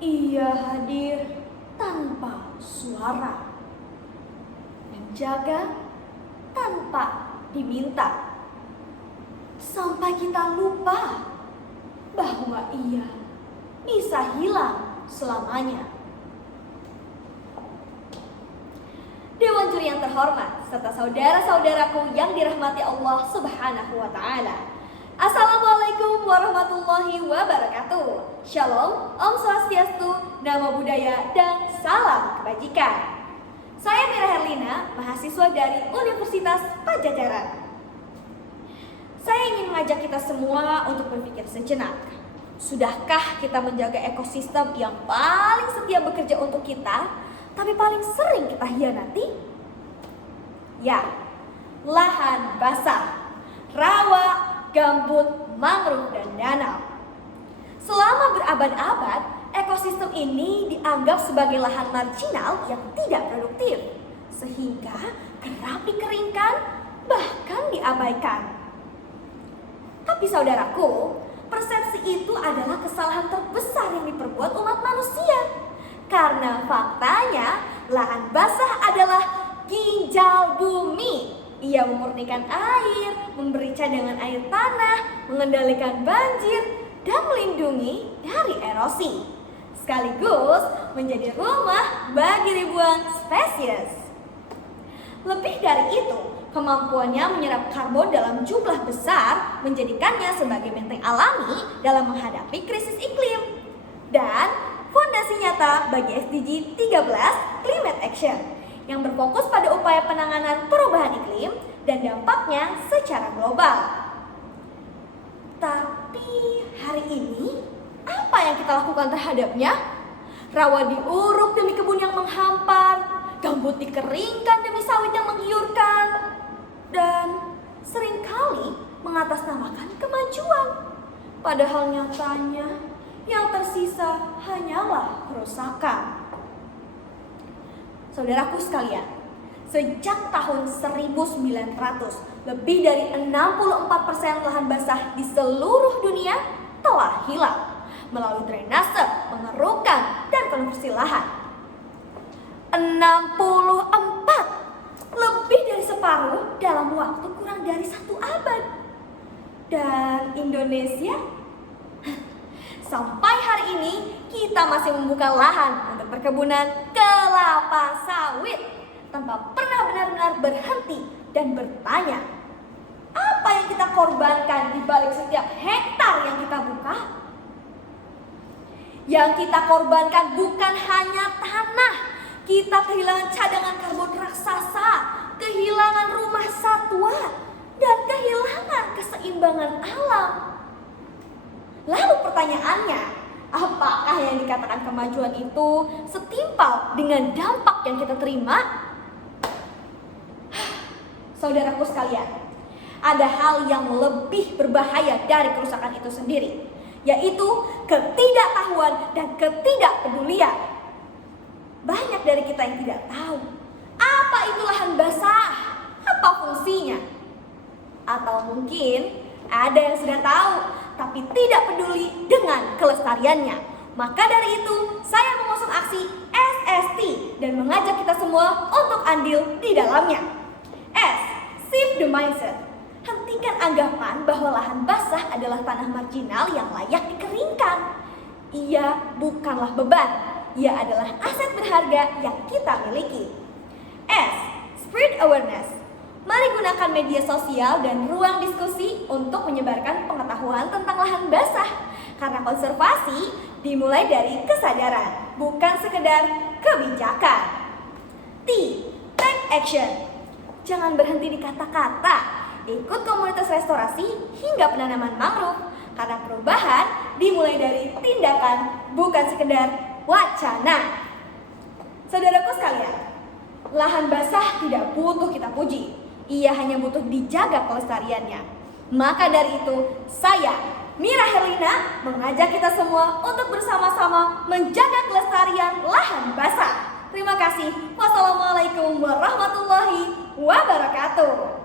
Ia hadir tanpa suara, menjaga tanpa diminta, sampai kita lupa bahwa ia bisa hilang selamanya. Dewan juri yang terhormat, serta saudara-saudaraku yang dirahmati Allah Subhanahu wa Ta'ala. Assalamualaikum warahmatullahi wabarakatuh. Shalom, Om Swastiastu, Namo Buddhaya, dan salam kebajikan. Saya Mira Herlina, mahasiswa dari Universitas Padjadjaran. Saya ingin mengajak kita semua untuk berpikir sejenak. Sudahkah kita menjaga ekosistem yang paling setia bekerja untuk kita, tapi paling sering kita hianati? Ya, lahan basah, rawa, gambut, mangrove, dan danau. Selama berabad-abad, ekosistem ini dianggap sebagai lahan marginal yang tidak produktif, sehingga kerap dikeringkan, bahkan diabaikan. Tapi saudaraku, persepsi itu adalah kesalahan terbesar yang diperbuat umat manusia. Karena faktanya, lahan basah adalah ginjal bumi. Ia memurnikan air, memberi cadangan air tanah, mengendalikan banjir, dan melindungi dari erosi. Sekaligus menjadi rumah bagi ribuan spesies. Lebih dari itu, kemampuannya menyerap karbon dalam jumlah besar menjadikannya sebagai benteng alami dalam menghadapi krisis iklim. Dan fondasi nyata bagi SDG 13 Climate Action yang berfokus pada upaya penanganan perubahan iklim dan dampaknya secara global. Tapi hari ini, apa yang kita lakukan terhadapnya? Rawa diuruk demi kebun yang menghampar, gambut dikeringkan demi sawit yang menggiurkan, dan seringkali mengatasnamakan kemajuan. Padahal nyatanya yang tersisa hanyalah kerusakan. Saudaraku sekalian, sejak tahun 1900, lebih dari 64% lahan basah di seluruh dunia telah hilang melalui drainase, pengerukan, dan konversi lahan. 64, lebih dari separuh dalam waktu kurang dari 1 abad. Dan Indonesia, sampai hari ini kita masih membuka lahan untuk perkebunan kelapa sawit tanpa pernah benar-benar berhenti dan bertanya, apa yang kita korbankan di balik setiap hektar yang kita buka? Yang kita korbankan bukan hanya tanah, kita kehilangan cadangan karbon raksasa, kehilangan rumah satwa, dan kehilangan keseimbangan alam. Lalu pertanyaannya, apakah yang dikatakan kemajuan itu setimpal dengan dampak yang kita terima? Saudaraku sekalian, ada hal yang lebih berbahaya dari kerusakan itu sendiri, yaitu ketidaktahuan dan ketidakpedulian. Banyak dari kita yang tidak tahu apa itu lahan basah, apa fungsinya. Atau mungkin ada yang sudah tahu tapi tidak peduli dengan kelestariannya. Maka dari itu, saya mengusung aksi SST dan mengajak kita semua untuk andil di dalamnya. S. Shift the mindset. Hentikan anggapan bahwa lahan basah adalah tanah marginal yang layak dikeringkan. Ia bukanlah beban, ia adalah aset berharga yang kita miliki. S. Spread awareness. Mari gunakan media sosial dan ruang diskusi untuk menyebarkan pengetahuan tentang lahan basah. Karena konservasi dimulai dari kesadaran, bukan sekedar kebijakan. T. Take action. Jangan berhenti di kata-kata. Ikut komunitas restorasi hingga penanaman mangrove. Karena perubahan dimulai dari tindakan, bukan sekedar wacana. Saudaraku sekalian, lahan basah tidak butuh kita puji. Ia hanya butuh dijaga kelestariannya. Maka dari itu, saya, Mira Herlina, mengajak kita semua untuk bersama-sama menjaga kelestarian lahan basah. Terima kasih. Wassalamualaikum warahmatullahi wabarakatuh.